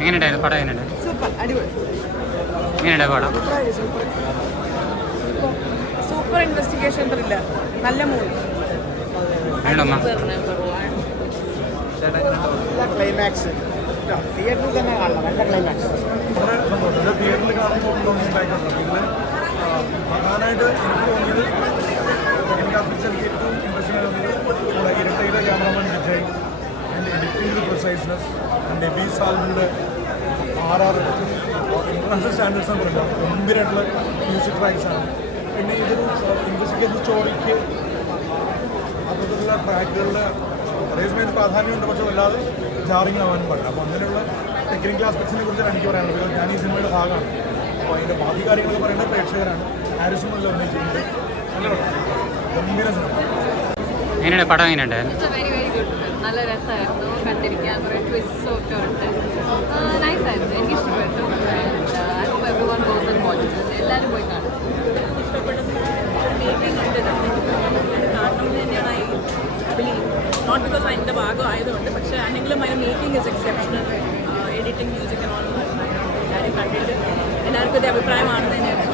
എങ്ങനെയുണ്ടായിരുന്നു പടം? എങ്ങനെയുണ്ട്? സൂപ്പർ, അടിപൊളി. എങ്ങനെയുണ്ട് പടം? സൂപ്പർ ഇൻവെസ്റ്റിഗേഷൻ ത്രില്ലർ, നല്ല മൂവി. ക്ലൈമാക്സ് തിയേറ്ററിൽ തന്നെ കാണണം, നല്ല ക്ലൈമാക്സ്. വളരെ സന്തോഷം. തിയേറ്ററിൽ കാണുമ്പോൾ ഉണ്ടായിട്ടുണ്ട്. പ്രധാനമായിട്ട് എനിക്ക് തോന്നിയത്, എനിക്ക് ഏറ്റവും ഇൻട്രസ്റ്റിംഗ് തോന്നിയത് നമ്മുടെ ഇരട്ടയിലെ cameraman Vijay and editing preciseness and Abi സാലിൻ്റെ ഇന്റർനാഷണൽ സ്റ്റാൻഡേർഡ്സ് എന്ന് പറയുന്നത് ഗംഭീരമായിട്ടുള്ള മ്യൂസിക് ട്രാക്സാണ്. പിന്നെ ഇതൊരു ഇൻവെസ്റ്റിഗേഷൻ സ്റ്റോറിക്ക് അതുപോലുള്ള ട്രാക്കുകളുടെ അതേസമയം പ്രാധാന്യമുണ്ട്, പക്ഷെ വല്ലാതെ ജാറിങ് ആവാനും പാടില്ല. അപ്പോൾ അങ്ങനെയുള്ള ടെക്നിക്കൽ ആസ്പെക്ട്സിനെ കുറിച്ചാണ് എനിക്ക് പറയാനുള്ളത്. ഞാൻ ഈ സിനിമയുടെ ഭാഗമാണ്. അപ്പോൾ അതിൻ്റെ ബാക്കി കാര്യങ്ങളൊക്കെ പറയുന്നത് പ്രേക്ഷകരാണ്. ഹാരിസും നല്ല അഭിനയിച്ചിട്ടുണ്ട്. നല്ല ഗംഭീര സിനിമ. എങ്ങനെയുണ്ട് പടം? എങ്ങനെയുണ്ടായിരുന്നു? നല്ല രസമായിരുന്നു കണ്ടിരിക്കാൻ. കുറേ ട്വിസ്റ്റ്സും ഒക്കെ ഉണ്ട്. നൈസായിരുന്നു, എനിക്ക് ഇഷ്ടപ്പെട്ടു. I hope everyone goes and watches. എല്ലാവരും പോയി കാണും. മേക്കിംഗ് ഉണ്ട്, കാണണം തന്നെയാണ് ഐ ബിലീവ്. നോട്ട് ബിക്കോസ് അതിൻ്റെ ഭാഗമായതുകൊണ്ട്, പക്ഷേ ആണെങ്കിലും അതിന് making is exceptional. Editing, music എല്ലാവരും കണ്ടിട്ട് എല്ലാവർക്കും ഒരു അഭിപ്രായമാണെന്ന് തന്നെയാണ്.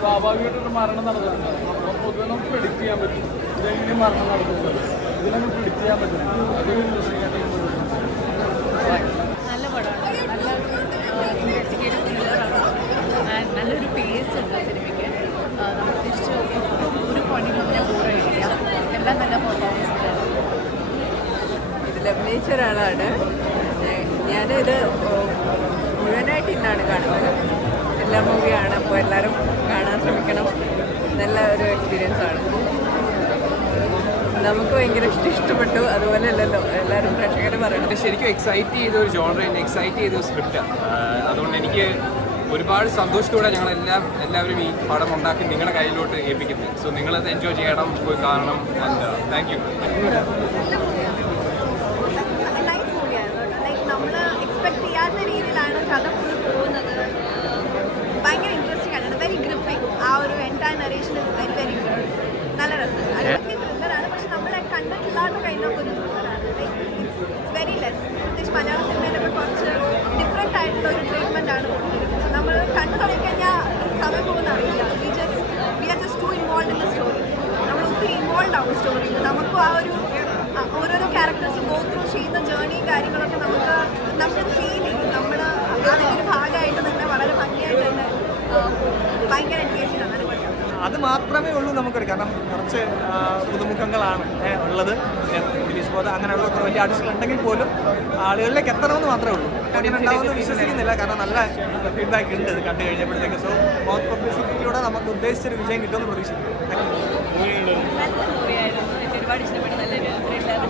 സ്വാഭാവികമായിട്ടൊരു മരണം നടന്നിട്ടുണ്ട്. അപ്പോൾ പൊതുവെ നമുക്ക് പ്രെഡിക്റ്റ് ചെയ്യാൻ പറ്റും ഇതെങ്ങനെ മരണം നടക്കുന്നത്. ഇത് നമുക്ക് പ്രെഡിക്റ്റ് ചെയ്യാൻ പറ്റും. അതൊരു നല്ല പടമാണ്, നല്ല ഇൻവെസ്റ്റിഗേറ്റീവ് ത്രില്ലറാണ്. നല്ലൊരു പേസ് ഉണ്ട് സിനിമയ്ക്ക്. നമ്മൾ തിരിച്ച് ഒരു പണിയും ഞാൻ ബോറടിക്കില്ല. എല്ലാം നല്ല പെർഫോമൻസ്. ഇതിൽ അഭിനയിച്ച ഒരാളാണ് ഞാനിത്. മുഴുവനായിട്ട് ഇന്നാണ് കാണുന്നത്. എല്ലാ മൂവിയാണ്, അപ്പോൾ എല്ലാവരും കാണാൻ ശ്രമിക്കണം. നല്ല ഒരു എക്സ്പീരിയൻസ് ആണ്. നമുക്ക് ഭയങ്കര ഇഷ്ടപ്പെട്ടു. അതുപോലെ അല്ലല്ലോ എല്ലാവരും പ്രേക്ഷകർ പറയണം. ശരിക്കും എക്സൈറ്റ് ചെയ്ത ഒരു ജോണർ, എന്നെ എക്സൈറ്റ് ചെയ്ത ഒരു സ്ക്രിപ്റ്റാണ്. അതുകൊണ്ട് എനിക്ക് ഒരുപാട് സന്തോഷത്തോടെ എല്ലാവരും ഈ പടം ഉണ്ടാക്കി നിങ്ങളുടെ കയ്യിലോട്ട് ഏൽപ്പിക്കുന്നത്. സോ നിങ്ങളത് എൻജോയ് ചെയ്യണം, പോയി കാണണം. And thank you. നൈസ് മൂവിയായിരുന്നു. ലൈക്ക് നമ്മൾ എക്സ്പെക്ട് ചെയ്യാത്ത രീതിയിലാണ് കഥ ഫുൾ പോകുന്നത്. ഭയങ്കര ഇൻട്രസ്റ്റിംഗ് ആണ്, വെരി ഗ്രിപ്പിംഗ്. ആ ഒരു entire narration is very very good. നല്ല രസം. അതൊക്കെ ത്രില്ലറാണ്, പക്ഷെ നമ്മളെ കണ്ടിട്ടില്ലാത്ത കൈൻഡ് ഓഫ് ഒരു ത്രില്ലറാണ്. Like it's very less. പ്രത്യേകിച്ച് മലയാള സിനിമയിലൊക്കെ കുറച്ച് ഡിഫറെൻ്റ് ആയിട്ടുള്ള ഒരു ട്രീറ്റ്മെൻ്റ് ആണ് കൊടുത്തിരിക്കുന്നത്. നമ്മൾ കണ്ടു തുടങ്ങിക്കഴിഞ്ഞാൽ സമയം പോകുന്ന അറിയില്ല. We are just to involve in the story. നമ്മൾ ഒത്തിരി ഇൻവോൾവ് ആവും സ്റ്റോറിയിൽ. നമുക്കും ആ ഒരു ഓരോരോ ക്യാരക്ടേഴ്സ് ഗോ ത്രൂ ചെയ്യുന്ന ജേർണിയും കാര്യങ്ങളൊക്കെ നമുക്കത് ഫീൽ ചെയ്യും. നമ്മൾ അതിൻ്റെ ഒരു ഭാഗമായിട്ട് തന്നെ വളരെ ഭംഗിയായിട്ട് തന്നെ ഭയങ്കര എൻഗേജിങ് ആണ്. അത് മാത്രമേ ഉള്ളൂ നമുക്കൊരു, കാരണം കുറച്ച് പുതുമുഖങ്ങളാണ് ഉള്ളത്. ദിലീഷ് ബോധ അങ്ങനെയുള്ള കുറേ വലിയ ആർട്ടിസ്റ്റുകൾ ഉണ്ടെങ്കിൽ പോലും ആളുകളിലേക്ക് എത്തണമെന്ന് മാത്രമേ ഉള്ളൂ. അങ്ങനെ ഉണ്ടാവുമെന്ന് വിശ്വസിക്കുന്നില്ല, കാരണം നല്ല ഫീഡ്ബാക്ക് ഉണ്ട് ഇത് കണ്ടു കഴിഞ്ഞപ്പോഴത്തേക്ക്. സോ മൗത്ത് പബ്ലിസിറ്റിയിലൂടെ നമുക്ക് ഉദ്ദേശിച്ചൊരു വിജയം കിട്ടുമെന്ന് പ്രതീക്ഷിക്കുന്നു. നല്ല മൂവിയായിരുന്നു, എനിക്ക് ഒരുപാട് ഇഷ്ടപ്പെട്ടു. നല്ലൊരു ത്രില്ലർ